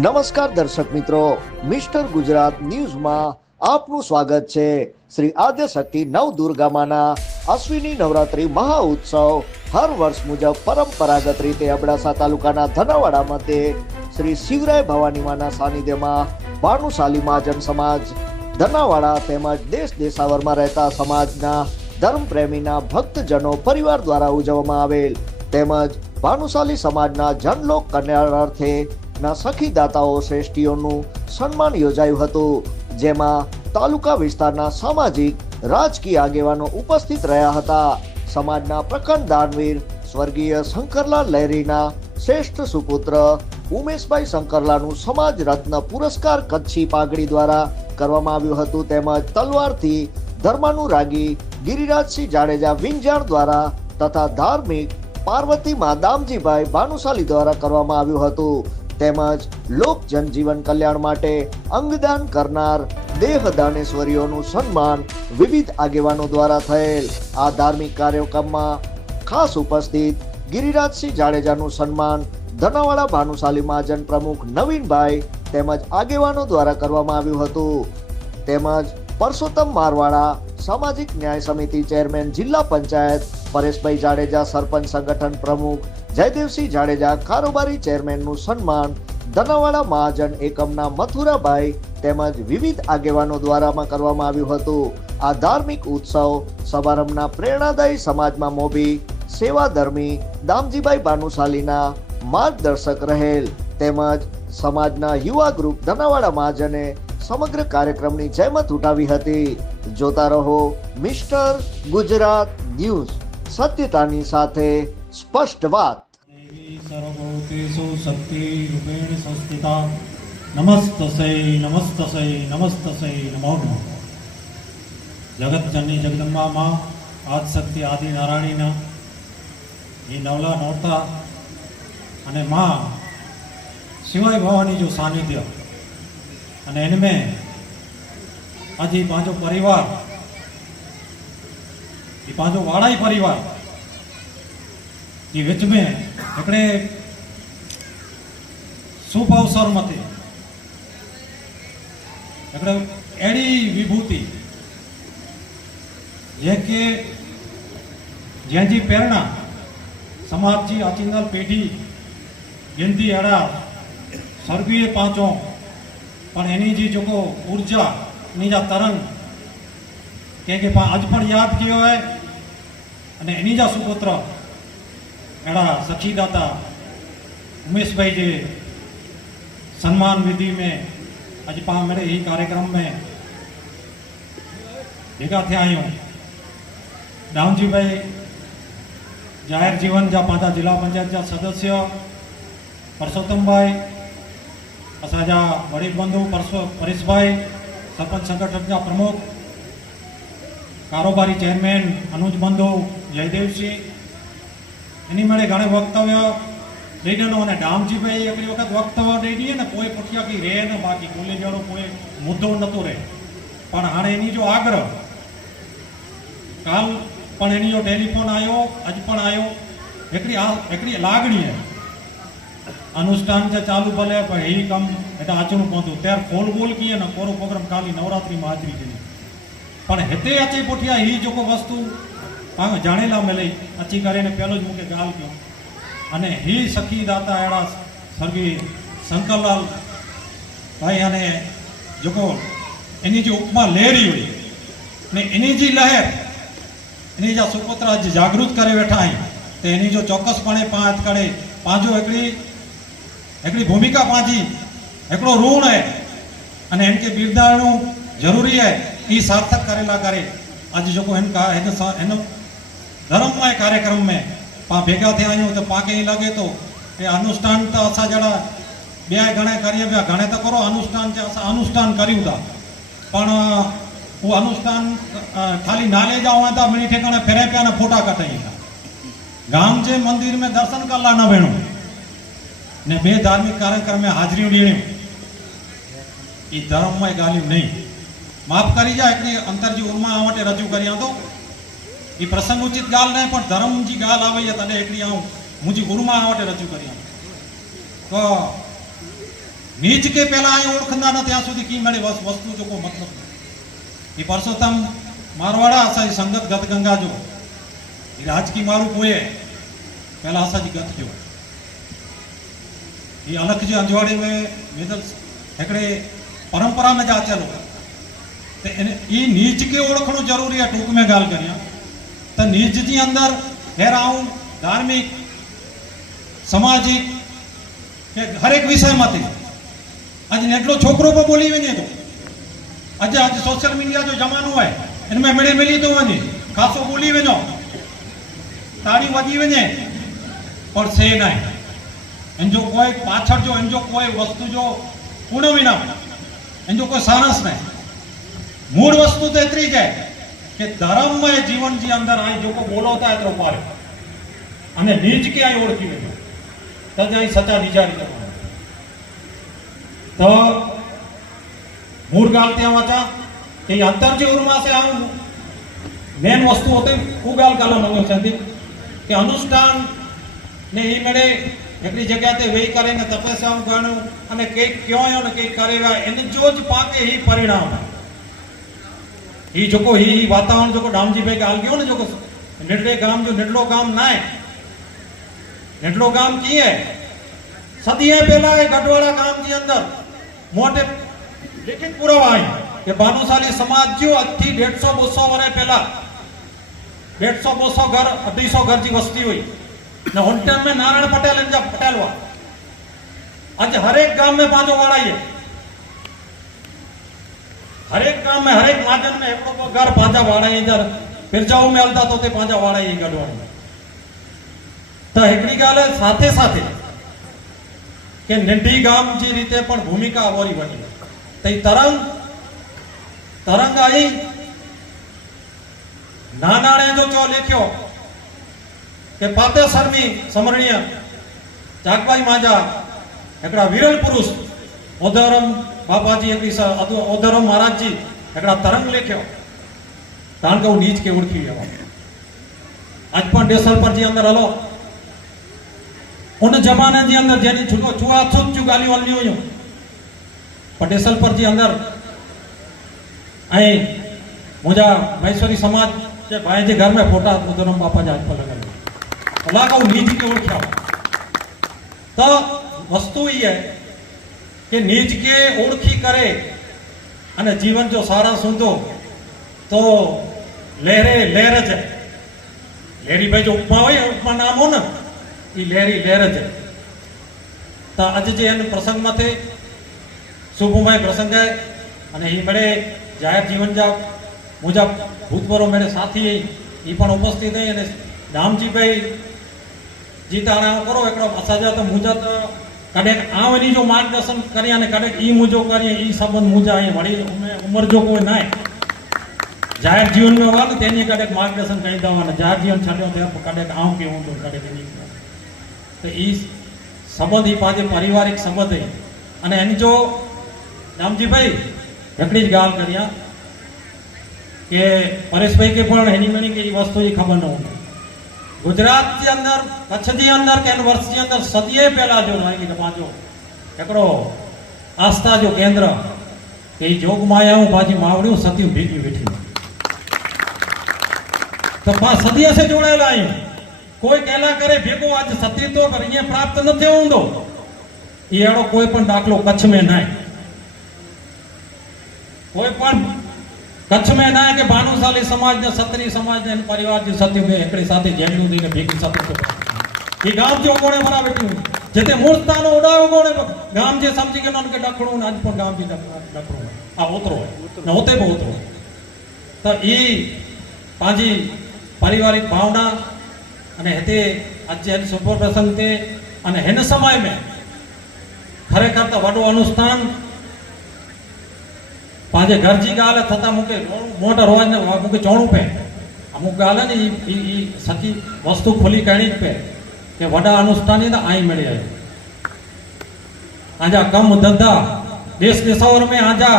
નમસ્કાર દર્શક મિત્રો, મિસ્ટર ગુજરાત ન્યૂઝમાં આપનું સ્વાગત છે. શ્રી આદ્ય શક્તિ નવ દુર્ગામાના અશ્વિની નવરાત્રી મહા ઉત્સવ હર વર્ષ મુજબ પરંપરાગત રીતે અબડાસા તાલુકાના ધનાવાડા મતે શ્રી શિવરાય ભવાનીમાના સાનિધ્યમાં ભાનુશાલી મહાજન સમાજ ધનાવાડા તેમજ દેશ દેશાવરમાં રહેતા સમાજના ધર્મપ્રેમીના ભક્તજનો પરિવાર દ્વારા ઉજવવામાં આવેલ તેમજ ભાનુશાલી સમાજના જનલોક કલ્યાણાર્થે ના સખી દાતાઓ શ્રેષ્ઠીઓનું સન્માન યોજાયું હતું, જેમાં તાલુકા વિસ્તારના સામાજિક, રાજકીય આગેવાનો ઉપસ્થિત રહ્યા હતા. સમાજના પ્રખંડ દાનવીર, સ્વર્ગીય શંકરલાલ લહેરીના શ્રેષ્ઠ સુપુત્ર ઉમેશભાઈ શંકરલાનું સમાજ રત્ન પુરસ્કાર કચ્છી પાઘડી દ્વારા કરવામાં આવ્યું હતું. તેમજ તલવારથી ધર્માનુરાગી ગિરિરાજસિંહ જાડેજા વિંજાણ દ્વારા તથા ધાર્મિક પાર્વતીમાં દામજીભાઈ ભાનુશાલી દ્વારા કરવામાં આવ્યું હતું. તેમજ લોક જનજીવન કલ્યાણ માટે અંગદાન કરનાર દેહ દાનેશ્વરીઓનું સન્માન વિવિધ આગેવાનો દ્વારા થયેલ. આ ધાર્મિક કાર્યક્રમમાં ખાસ ઉપસ્થિત ગિરિરાજસિંહ જાડેજાનું સન્માન, ધનાવાડા ભાનુશાલી મહાજન પ્રમુખ નવીનભાઈ તેમજ આગેવાનો દ્વારા કરવામાં આવ્યું હતું. તેમજ પરસોત્તમ મારવાડા સામાજિક ન્યાય સમિતિ ચેરમેન જિલ્લા પંચાયત, પરેશભાઈ જાડેજા સરપંચ સંગઠન પ્રમુખ જયદેવસિંહ જાડેજા કારોબારી ચેરમેનનું સન્માન ધનાવાડા મહાજન એકમના મથુરાભાઈ તેમજ વિવિધ આગેવાનો દ્વારામાં કરવામાં આવ્યું હતું. આ ધાર્મિક ઉત્સવ સમારંભના પ્રેરણાદાયી સમાજમાં મોભી, સેવાધર્મી દામજીભાઈ ભાનુશાલીના માર્ગદર્શક રહેલ તેમજ સમાજના યુવા ગ્રુપ ધનાવાડા મહાજને સમગ્ર કાર્યક્રમની જહેમત ઉઠાવી હતી. જોતા રહો મિસ્ટર ગુજરાત ન્યૂઝ, સત્યતાની સાથે સ્પષ્ટ વાત. જગતજનની જગદંબામાં આદશક્તિ આદિ નારાયણીના એ નવલા નોરતા અને માં સિવાય ભવાની જો સાનિધ્ય અને એને મેં આજે પાંચો પરિવાર એ પાંચો વાળાઈ પરિવાર એ વેચમે આપણે શુભ અવસરમાંથી આપણે એડી વિભૂતિ. જે કે જેજી પ્રેરણા, સમાજથી અચિંદલ પેઢી જિંદી અડા સ્વર્ગીય પાંચો, પણ એની જે જોકો ઊર્જા, એની જા તરંગ, કે આજ પણ યાદ કહેવાય, અને એની જા સુપુત્ર. अड़ा सचीदाता उमेश भाई के सम्मान विधि में अज पा मेरे ही कार्यक्रम में जगह थे आयो। डामजी भाई, ज़ाहिर जीवन जा पाता जिला पंचायत जा सदस्य, परसोत्तम भाई असाजा वरीब बंधु परसो परेश भाई, सरपंच संगठन जा प्रमुख, कारोबारी चेयरमैन अनुज बंधु, जयदेव सिंह એની માટે ઘણે વક્તવ્ય દઈ દેનો અને ડામજીભાઈ એકલી વખત વક્તવ્ય દઈ દઈએ ને કોઈ પુઠિયા કી રહે ને, બાકી કોલેજવાળો કોઈ મુદ્દો નતો રહે. પણ હાણે એની જો આગ્રહ, કાલ પણ એની જો ટેલિફોન આવ્યો આજ પણ આવ્યો એકડી આ એકડી લાગણી હે અનુષ્ઠાન છે ચાલુ ભલે, પણ એ કામ એટલે આચરું પહોંચું ત્યારે ફોલ બોલ કીએ ને કોરો પ્રોગ્રામ કાલી નવરાત્રિમાં હાજરી છે પણ હેતે આચે પોઠિયા એ જો વસ્તુ પામે જાણેલા મેં લઈ. અચી કરીને પહેલો જ મૂકે ગાલ કહ્યું અને હી સખી દાતા એડા સ્વર્ગી શંકરલાલ ભાઈ અને જોકો એની જે ઉપમા લહેરી હોય ને એની જે લહેર, એની જે સુપુત્ર જે જાગૃત કરે બેઠા અહીં, તો એની જો ચોક્કસપણે પાંચ કડે પાંજો એકડી એકડી ભૂમિકા પાંચી એકડો ઋણ હે. અને એમ કે બિરદાણું જરૂરી હે એ સાર્થક કરેલા કરે. આજે જો એમ કહે એનો ધર્મમય કાર્યક્રम में पा भेगा थिया आहियूं त पाण खे ईअं लॻे थो की अनुष्ठान त असां जहिड़ा ॿिया घणे करियूं पिया घणे त करो अनुष्ठान जा असां अनुष्ठान करियूं था पण उहो अनुष्ठान ख़ाली नाले जा हुआ था मिड़ी ठिकाणे फिरे पिया न फोटा कटाइनि था गाम जे मंदिर में दर्शन कर लाइ न वेणो ने ॿिए धार्मिक कार्यक्रम में हाज़िरियूं ॾियणियूं ई धर्ममय ॻाल्हियूं नहीं माफ़ करी जा हिकिड़ी अंतर जी उर्मा वटि रजू करियां थो એ પ્રસંગ ઉચિત ગાલ નહીં, પણ ધર્મ ઊંચી ગાલ આવે તને એટલી હું મુજી ગુરુમાં આવટે રજૂ કરી તો નીચ કે પહેલા અહીં ઓળખના ન ત્યાં સુધી કી મળે? વસ્તુ જો કોઈ મતલબ. એ પરસોત્તમ મારવાડા આસાજી સંગત ગત ગંગા જો એ રાજકી મારું પોએ પહેલા આસાજી ગત જો એ અલખ જે અંજવાડે મેં મેદલ એકડે પરંપરા મેં જાતે લોકો એને એ નીચ કે ઓળખણું જરૂરી આ ટૂંક મેં ગાલ કર્યા તો નિજની અંદર હેરાઉન્ડ ધાર્મિક, સામાજિક, કે હરેક વિષયમાંથી. આજે એટલો છોકરો પણ બોલી વञे તો. આજે આજે સોશિયલ મીડિયા જો જમાનો હોય, એમાં મેળે મેલી તો વञे ખાસો બોલી વञो તાળી વધી વञे પણ સે નહીં. એમ જો કોઈ પાછળ જો, એમ જો કોઈ વસ્તુ જો પૂર્ણ વિના, એમ જો કોઈ સારસ નહીં. મૂળ વસ્તુ તો એટલી જાય કે ધર્મમય જીવન જે અંદર અહીં જેको બોલો એટલો પાડે. અને નિજ કે અહીં ઓળખી વેઠો તજ અહીં સચા નિજારી કરવાનો. તો મૂળ ગાલ ત્યાં વાંચા, કે અંતર જે ઉર્માસે આવું મેન વસ્તુ હોતે ખૂબ ગાલ ગાલો નવો છે કે અનુષ્ઠાન ને એ મેળે એટલી જગ્યાએ વેય કરીને તપસ્યા ગણું અને કંઈક કયો ને કંઈક કરેવા એને જો જ પાકે એ પરિણામ. ही जेको ही वातावरण जेको डामजी भाई ॻाल्हि कयो न जेको निडड़े गाम जो निडलो गाम न आहे निडलो गाम कीअं आहे સદીએ પહેલા એ ગઢવાડા ગામની અંદર મોટે લેખિત પુરાવા આવી કે ભાનુશાલી સમાજ જો આજથી દેડસો બસો વર્ષ પહેલા દેડસો બસો ઘર, અઢીસો ઘરની વસ્તી હોય. ને હોન ટાઈમ મેં નારાયણ પટેલ પટેલવા આજે હરેક ગામ મેં પાંચો વાળાઈએ. હરેક કામ મેં હરેક માધ્યમ ને એકડો પગાર પાંજા વાળા અંદર પિરજાઓ મેં હલતા તો તે પાંજા વાળા એ કાઢવાનું. તો હેકડી ગાલે સાથે સાથે કે નંઢી ગામ જે રીતે પણ ભૂમિકા અમારી બની. તે તરંગ તરંગ આવી નાનાણે જો ચો લેખ્યો કે પાતે શર્મી સમરણીય. જાગબાઈ માજા, એકડા વિરલ પુરુષ ઓધરમ ಬಾಬಾಜಿ ಆಗಲಿ ಸ ಅದು ಓದರೋ ಮಹಾರಾಜ್ಜಿ ಎಕಡ ತರಂಗ್ ಲೇಖ್ಯೋ તાણ કહું નીચ કે ઓળખી લેવા આજ પણ ડેસલ પર જે અંદર હલો. ઉન જમાને જે અંદર જેની છુકો છુઆ છુપ ચુગાલી વાલી હોય પણ ડેસલ પર જે અંદર અહીં મોજા મહેશ્વરી સમાજ જે ભાઈ જે ઘરમાં ફોટા ઉધરમ બાપા જે આજ પર લગાવ્યો ઓલા કહું નીચ કે ઓળખ્યા તો વસ્તુ એ કે નીચ કે ઓળખી કરે અને જીવન જો સારા સૂંધો, તો લહેરે લહેર જ લહેરીભાઈ જો ઉપમા હોય, ઉપમા નામ હો ને એ લહેરી લહેર જ તો આજે જે એને પ્રસંગમાં તે શુભમય પ્રસંગ અને એ મળે જાહેર જીવન જા મુજબ ભૂતપૂર્વ મેળે સાથી એ પણ ઉપસ્થિત થઈ અને રામજીભાઈ જીતાણા કરો એકડો અસાજા તો મુજબ કદાચ આ આવાની જો માર્ગદર્શન કરીએ અને કદાચ એ મુજબ કરીએ એ સંબંધ મુજા એ વળી ઉમર જો કોઈ નાય, જાહેર જીવનમાં વાત તેની કદાચ માર્ગદર્શન કરી દેવાના. જાહેર જીવન છાડ્યો ત્યાં કદાચ આવું કેવું તો કદાચ એની તો એ સંબંધ એ પાસે પારિવારિક સંબંધ અને એની જો રામજીભાઈ એટલી જ ગાલ કર્યા કે પરેશભાઈ કે પણ એની મેની કે એ વસ્તુ એ ખબર ન હોય. ગુજરાત જે અંદર કચ્છ જે અંદર કે વર્ષ જે અંદર સદીએ પહેલા જો લાગી કે પાંચો એકડો આસ્થા જો કેન્દ્ર, કે ઈ જોગ માયા હું પાછી માવડ્યું, સતી ભીગી બેઠી તો પા સદીએ સે જોડેલા અહીં. કોઈ કેલા કરે, ભેગો આજ સતીત્વ પર અહીંયા પ્રાપ્ત નથી ઊંધો એ એડો કોઈ પણ દાખલો કચ્છ में નાય. કોઈ પણ કચ્છ में ના કે ભાનુશાલી સમાજ ને સત્રી સમાજ ને પરિવાર જે સત્ય બે એકડી સાથે જેમનું દઈને ભેગી સાથે એ ગામ જો કોણે બરા બેઠું જેતે મૂળ સ્થાનો ઉડાવ્યો કોણે? ગામ જે સમજી ગયો કે ને આજ પણ ગામ જે ડખડું આ ઓતરો ને હોતે બહુ ઓતરો તો એ પાંજી પારિવારિક ભાવના અને હેતે આજે એની શુભ પ્રસંગ તે અને હિન સમય મેં ખરેખર તો વડું અનુષ્ઠાન પાંજે ઘરજી ગાલે થતા મૂકે મોટા રોવાજને મૂકે ચોણું પે અમુક ગાલે ને એ સતી વસ્તુ ખુલી કાણી જ પે કે વડા અનુષ્ઠાની અહીં મળી આવ્યું. આજા કમ ધંધા, દેશ દેશાવર મેં આજા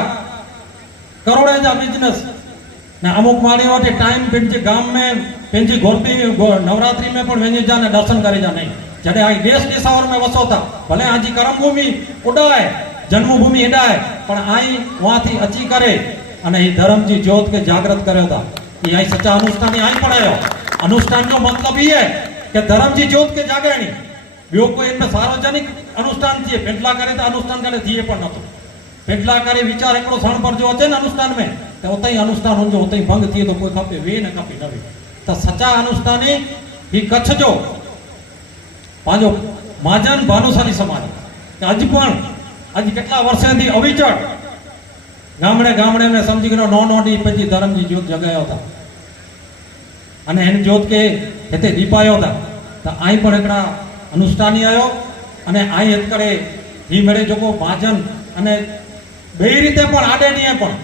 કરોડે જા બિઝનેસ ને અમુક માણી વટે ટાઈમ પેંજે ગામ મેં પેંજી ગોરતી નવરાત્રી મેં પણ વેંજી જાને દર્શન કરી જા નહીં. જ્યારે આ દેશ દેશાવર મેં વસોતા, ભલે આજી કરમ ભૂમિ ઉડાય જન્મભૂમિ હિંડાય, પણ અહીં વાથી અચી કરે. અને એ ધરમજી જ્યોત કે જાગૃત કર્યો હતા. એ અહીં સચ્ચા અનુષ્ઠાની અહીં પણ આવ્યો. અનુષ્ઠાનનો મતલબ એ કે ધરમજી જ્યોત કે જાગરણી. બીજો કોઈ એમને સાર્વજનિક અનુષ્ઠાન છે પેટલા કરે તો અનુષ્ઠાન કરે થઈએ પણ નહોતું. પેટલા કરે વિચાર એકડો સણ પર જો હશે ને અનુષ્ઠાન મેં, તો ઉતાઈ અનુષ્ઠાન હોય ઉતાઈ ભંગ થઈએ તો કોઈ કપે વે ને કપે નવે તો સચા અનુષ્ઠાની હી કચ્છ જો પાંજો માજન ભાનુશાલી સમાજ. કે હજ પણ આજે કેટલા વર્ષેથી અવિચળ. ગામડે ગામડે એમને સમજી ગયો નો નોટી પછી ધરમજી જ્યોત જગાયો હતા અને એને જ્યોત કે હેતે દીપાયો હતા તો અહીં પણ એકડા અનુષ્ઠાની આવ્યો અને અહીં અત્યારે હી મેળે જોકો ભાજન અને બે રીતે પણ આડેણીએ પણ.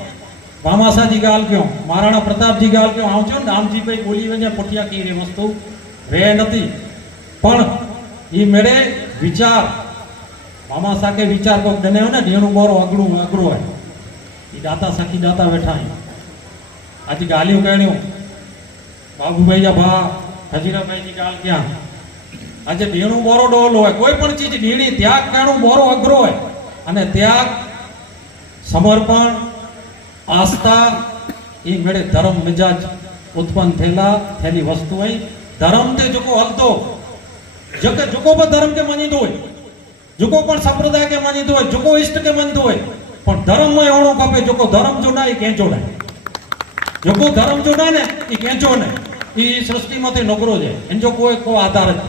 ભામાસાજી ગાલ કયો, મહારાણા પ્રતાપજી ગાલ કયો, આવજો ને રામજીભાઈ બોલી વજે પોટિયા કઈ વસ્તુ. રહે નથી. પણ એ મેળે વિચાર ભામાસા સાકે વિચાર કોક દને ને, ઢેણું બોરો, અગડું અગડું હોય. એ દાતા સખી દાતા બેઠા આજે ગાલ્યું કહેણ્યું બાબુભાઈ ભા, હજીરાભાઈની ગાલ ક્યાં? આજે ઢીણું બોરો ડોલ હોય. કોઈ પણ ચીજ ઢીણી, ત્યાગ કાણું બોરો અઘરો હોય. અને ત્યાગ, સમર્પણ, આસ્થા એ મેળે ધર્મ મિજાજ ઉત્પન્ન થયેલા, થયેલી વસ્તુ હોય ધર્મ તે જોકો હલતો. જોકે જોકો પણ ધર્મ કે માનીતો હોય. જોકો પણ સંપ્રદાય કે માનીતું હોય, જોકો ઈષ્ટ કે માનતું હોય, પણ ધર્મમાં એવણો ખપે જોકો ધર્મ જોડાય એ કેંચો ના જોકો ધર્મ જોડાય ને, એ કેંચો ને એ સૃષ્ટિમાંથી નોકરો છે. એને જો કોઈ કોઈ આધાર જ.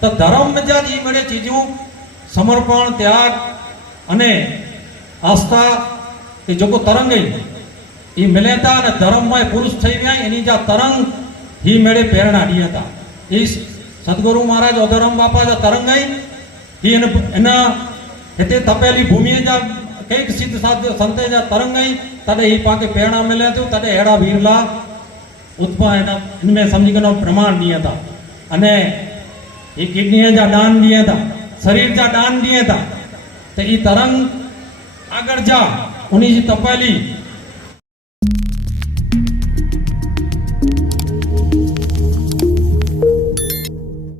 તો ધર્મ જ્યાં એ મળે ચીજું સમર્પણ, ત્યાગ અને આસ્થા, એ જોકો તરંગ એ મળે હતા અને ધર્મમાં પુરુષ થઈ ગયા, એની જ્યાં તરંગ ही મેળે, પ્રેરણા ડી હતા. એ સદગુરુ મહારાજ અધરમ બાપા જા તરંગ એ એને એના હેતે તપેલી ભૂમિએ જ કંઈક સિદ્ધ સાધ્ય સંતે જ તરંગાઈ તને એ પાકે પ્રેરણા મળે હતું તને એડા વીરલા ઉત્પા એના એમને સમજી ગયો પ્રમાણ નહીં હતા. અને એ કિડનીએ જ દાન દિયે હતા. શરીર જ દાન દિયે હતા. તો એ તરંગ આગળ જા. ઉની જે તપેલી